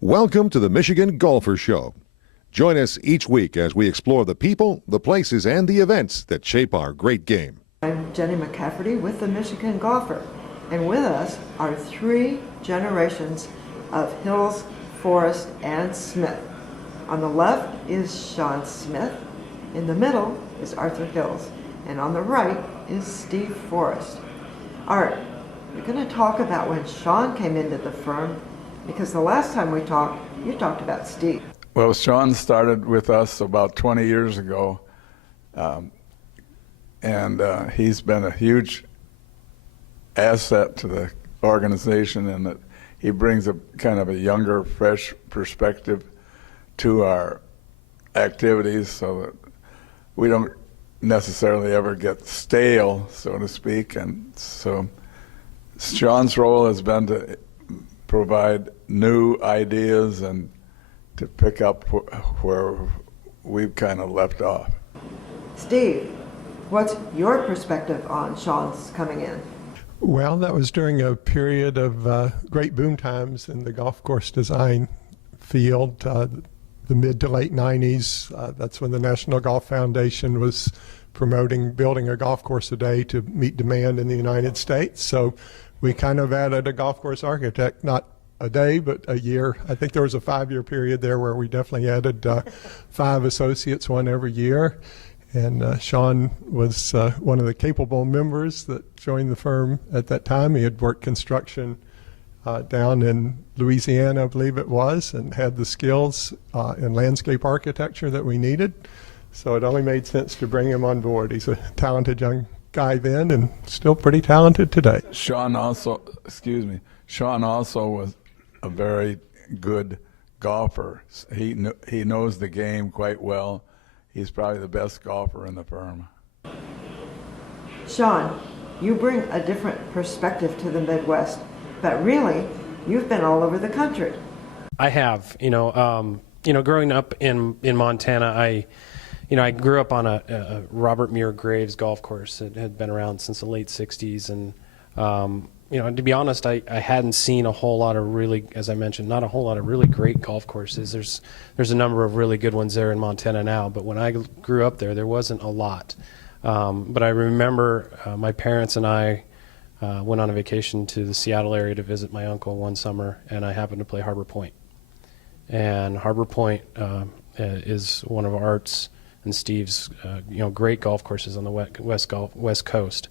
Welcome to the Michigan Golfer Show. Join us each week as we explore the people, the places, and the events that shape our great game. I'm Jennie McCafferty with the Michigan Golfer, and with us are three generations of Hills, Forrest, and Smith. On the left is Shawn Smith, in the middle is Arthur Hills, and on the right is Steve Forrest. Art, we're going to talk about when Shawn came into the firm, because the last time we talked, you talked about Steve. Well, Shawn started with us about 20 years ago, and he's been a huge asset to the organization in that he brings a kind of a younger, fresh perspective to our activities so that we don't necessarily ever get stale, so to speak. And so Shawn's role has been to provide new ideas and to pick up where we've kind of left off. Steve, what's your perspective on Shawn's coming in? Well, that was during a period of great boom times in the golf course design field, the mid to late 90s. That's when the National Golf Foundation was promoting building a golf course a day to meet demand in the United States. So we kind of added a golf course architect, not a day, but a year. I think there was a 5-year period there where we definitely added 5 associates, one every year. And Shawn was one of the capable members that joined the firm at that time. He had worked construction down in Louisiana, I believe it was, and had the skills in landscape architecture that we needed. So it only made sense to bring him on board. He's a talented young guy then and still pretty talented today. Shawn also was a very good golfer. He knows the game quite well. He's probably the best golfer in the firm. Shawn, you bring a different perspective to the Midwest, but really, you've been all over the country. I have. Growing up in Montana, I grew up on a Robert Muir Graves golf course. It had been around since the late 60s, and to be honest, I hadn't seen a whole lot of really, as I mentioned, not a whole lot of really great golf courses. There's a number of really good ones there in Montana now, but when I grew up there wasn't a lot. But I remember my parents and I went on a vacation to the Seattle area to visit my uncle one summer, and I happened to play Harbor Point. And Harbor Point is one of Art's and Steve's great golf courses on the West Coast.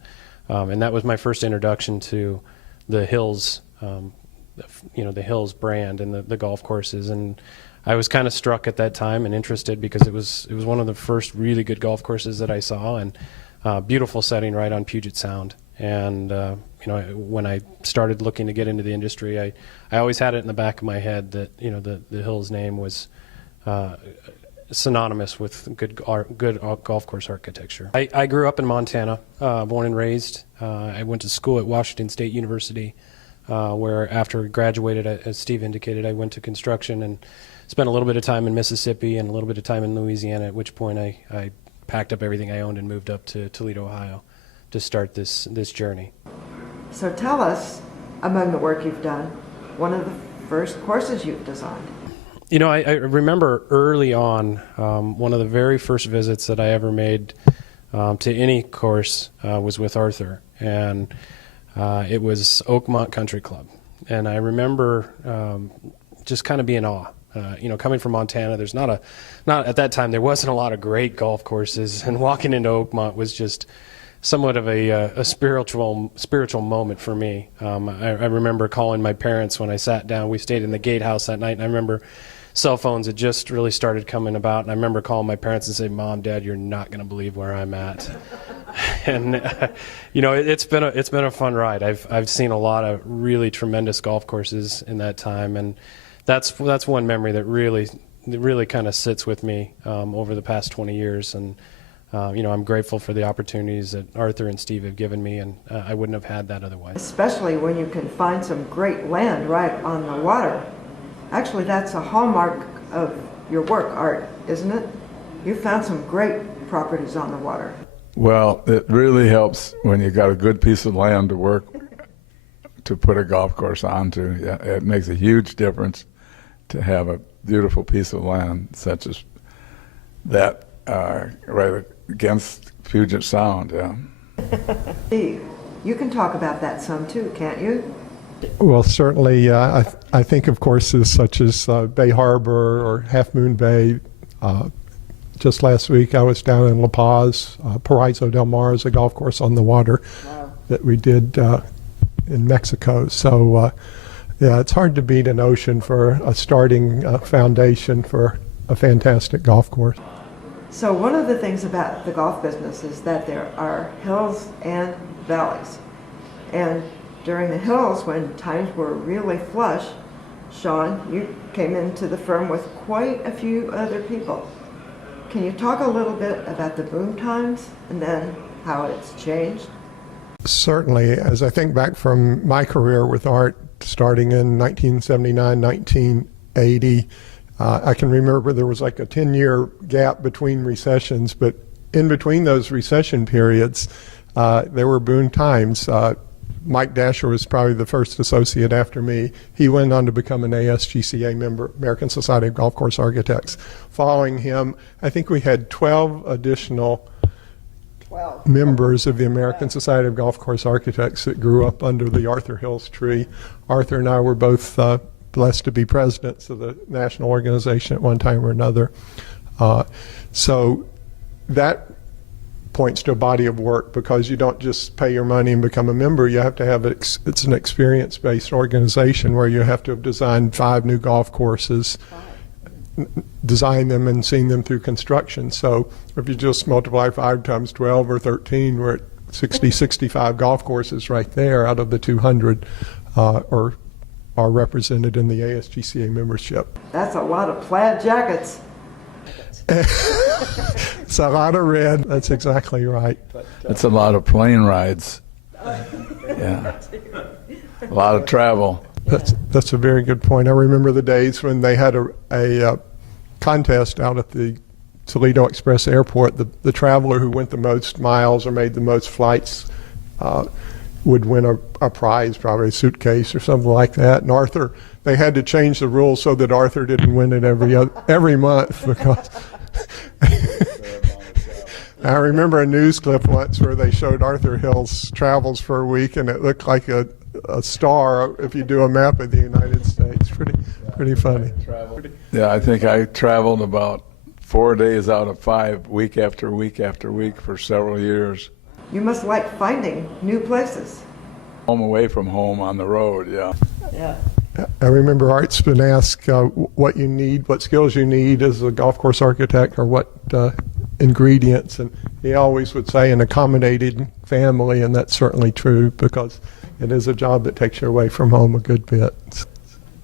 And that was my first introduction to the Hills, the Hills brand and the golf courses. And I was kind of struck at that time and interested because it was one of the first really good golf courses that I saw, and beautiful setting right on Puget Sound. And when I started looking to get into the industry, I always had it in the back of my head that the Hills name was synonymous with good golf course architecture. I grew up in Montana, born and raised. I went to school at Washington State University, where after I graduated, as Steve indicated, I went to construction and spent a little bit of time in Mississippi and a little bit of time in Louisiana, at which point I packed up everything I owned and moved up to Toledo, Ohio to start this journey. So tell us, among the work you've done, one of the first courses you've designed. I remember early on, one of the very first visits that I ever made to any course was with Arthur, and it was Oakmont Country Club. And I remember just kind of being in awe. Coming from Montana, there's not at that time there wasn't a lot of great golf courses, and walking into Oakmont was just somewhat of a spiritual moment for me. I remember calling my parents when I sat down. We stayed in the gatehouse that night, and I remember cell phones had just really started coming about, and I remember calling my parents and saying, "Mom, Dad, you're not going to believe where I'm at." And it's been a fun ride. I've seen a lot of really tremendous golf courses in that time, and that's one memory that really kind of sits with me over the past 20 years. And I'm grateful for the opportunities that Arthur and Steve have given me, and I wouldn't have had that otherwise. Especially when you can find some great land right on the water. Actually, that's a hallmark of your work, Art, isn't it? You found some great properties on the water. Well, it really helps when you got a good piece of land to put a golf course onto. Yeah, it makes a huge difference. to have a beautiful piece of land such as that right against Puget Sound. Yeah. Steve, you can talk about that some too, can't you? Well, certainly, I think of courses such as Bay Harbor or Half Moon Bay. Just last week, I was down in La Paz. Paraiso del Mar is a golf course on the water that we did in Mexico. So, yeah, it's hard to beat an ocean for a starting foundation for a fantastic golf course. So one of the things about the golf business is that there are hills and valleys. And during the hills, when times were really flush, Shawn, you came into the firm with quite a few other people. Can you talk a little bit about the boom times and then how it's changed? Certainly, as I think back from my career with art, starting in 1979, 1980, I can remember there was like a 10-year gap between recessions, but in between those recession periods, there were boom times. Mike Dasher was probably the first associate after me. He went on to become an ASGCA member, American Society of Golf Course Architects. Following him, I think we had 12 additional members of the American Society of Golf Course Architects that grew up under the Arthur Hills tree. Arthur and I were both blessed to be presidents of the national organization at one time or another. So that points to a body of work, because you don't just pay your money and become a member. You have to have it's an experience-based organization where you have to have designed 5 new golf courses, design them and seen them through construction. So if you just multiply 5 times 12 or 13, we're at 60, 65 golf courses right there out of the 200 are represented in the ASGCA membership. That's a lot of plaid jackets. It's a lot of red. That's exactly right. It's a lot of plane rides. Yeah. A lot of travel. That's a very good point. I remember the days when they had a contest out at the Toledo Express Airport. The traveler who went the most miles or made the most flights would win a prize, probably a suitcase or something like that. And Arthur, they had to change the rules so that Arthur didn't win it every month, because I remember a news clip once where they showed Arthur Hill's travels for a week, and it looked like a star if you do a map of the United States. Pretty funny. Yeah, I think I traveled about 4 days out of 5, week after week after week for several years. You must like finding new places. Home away from home on the road, yeah. Yeah. I remember Art's been asked what you need, what skills you need as a golf course architect, or what ingredients, and he always would say an accommodating family, and that's certainly true, because it is a job that takes you away from home a good bit.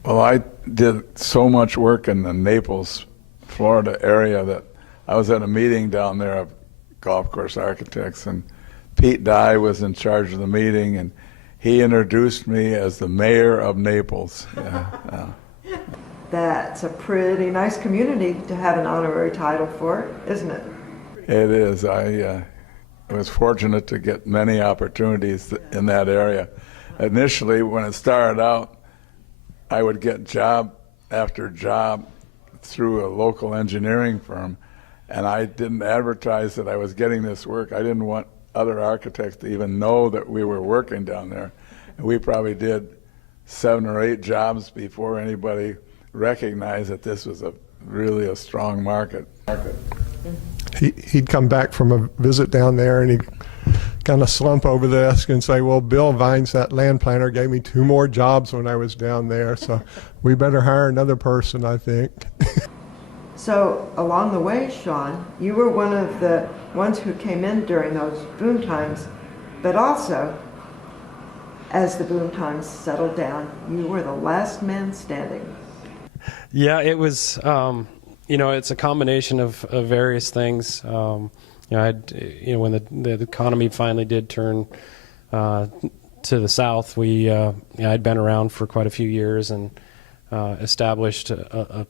Well, I did so much work in the Naples, Florida area that I was at a meeting down there of golf course architects, and Pete Dye was in charge of the meeting, and he introduced me as the mayor of Naples. Yeah. That's a pretty nice community to have an honorary title for, isn't it? It is. I was fortunate to get many opportunities in that area. Initially, when it started out, I would get job after job through a local engineering firm, and I didn't advertise that I was getting this work. I didn't want other architects to even know that we were working down there. And we probably did 7 or 8 jobs before anybody recognized that this was really a strong market. He'd come back from a visit down there, and he'd kind of slump over the desk and say, well, Bill Vines, that land planner, gave me 2 more jobs when I was down there, so we better hire another person, I think. So along the way, Shawn, you were one of the ones who came in during those boom times, but also, as the boom times settled down, you were the last man standing. Yeah, it was, it's a combination of various things. When the economy finally did turn to the south, I'd been around for quite a few years and established a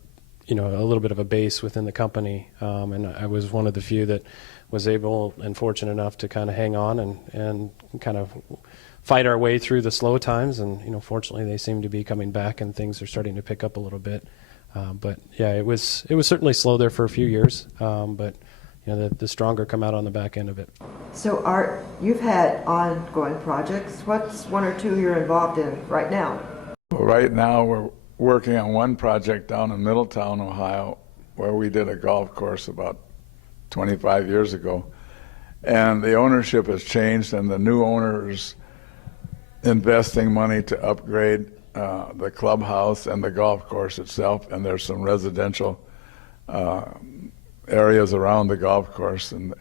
little bit of a base within the company, and I was one of the few that was able and fortunate enough to kind of hang on and kind of fight our way through the slow times, and fortunately they seem to be coming back and things are starting to pick up a little bit. But yeah, it was certainly slow there for a few years, but the stronger come out on the back end of it. So Art, you've had ongoing projects. What's one or two you're involved in right now? Well, right now we're working on one project down in Middletown, Ohio, where we did a golf course about 25 years ago. And the ownership has changed, and the new owners investing money to upgrade the clubhouse and the golf course itself, and there's some residential areas around the golf course, and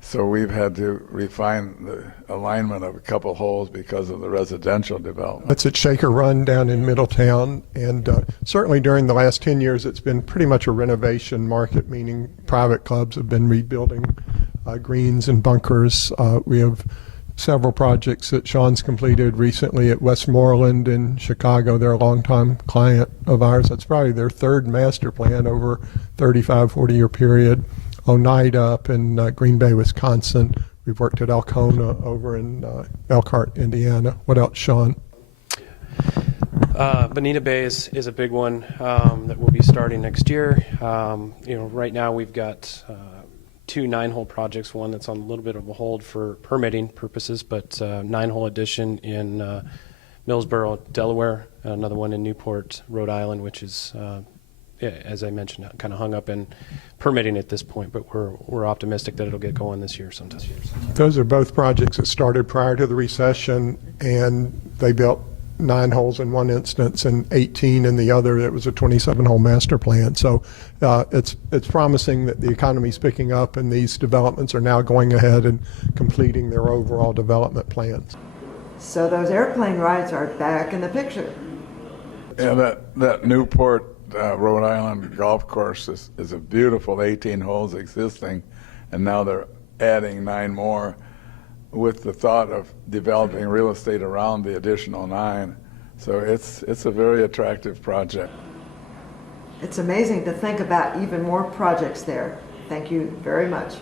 so we've had to refine the alignment of a couple holes because of the residential development. It's at Shaker Run down in Middletown, and certainly during the last 10 years it's been pretty much a renovation market, meaning private clubs have been rebuilding greens and bunkers. We have several projects that Shawn's completed recently at Westmoreland in Chicago. They're a longtime client of ours. That's probably their third master plan over 35, 40-year period. Oneida up in Green Bay, Wisconsin. We've worked at Alcona over in Elkhart, Indiana. What else, Shawn? Bonita Bay is a big one that we'll be starting next year. Right now we've got 2 9-hole projects, one that's on a little bit of a hold for permitting purposes, but 9-hole addition in Millsboro, Delaware, another one in Newport, Rhode Island, which is, as I mentioned, kind of hung up in permitting at this point, but we're optimistic that it'll get going this year sometime. Those are both projects that started prior to the recession, and they built 9 holes in one instance and 18 in the other. It was a 27-hole master plan. So it's promising that the economy's picking up, and these developments are now going ahead and completing their overall development plans. So those airplane rides are back in the picture. Yeah, that Newport, Rhode Island golf course is a beautiful 18 holes existing, and now they're adding 9 more with the thought of developing real estate around the additional 9. So it's a very attractive project. It's amazing to think about even more projects there. Thank you very much.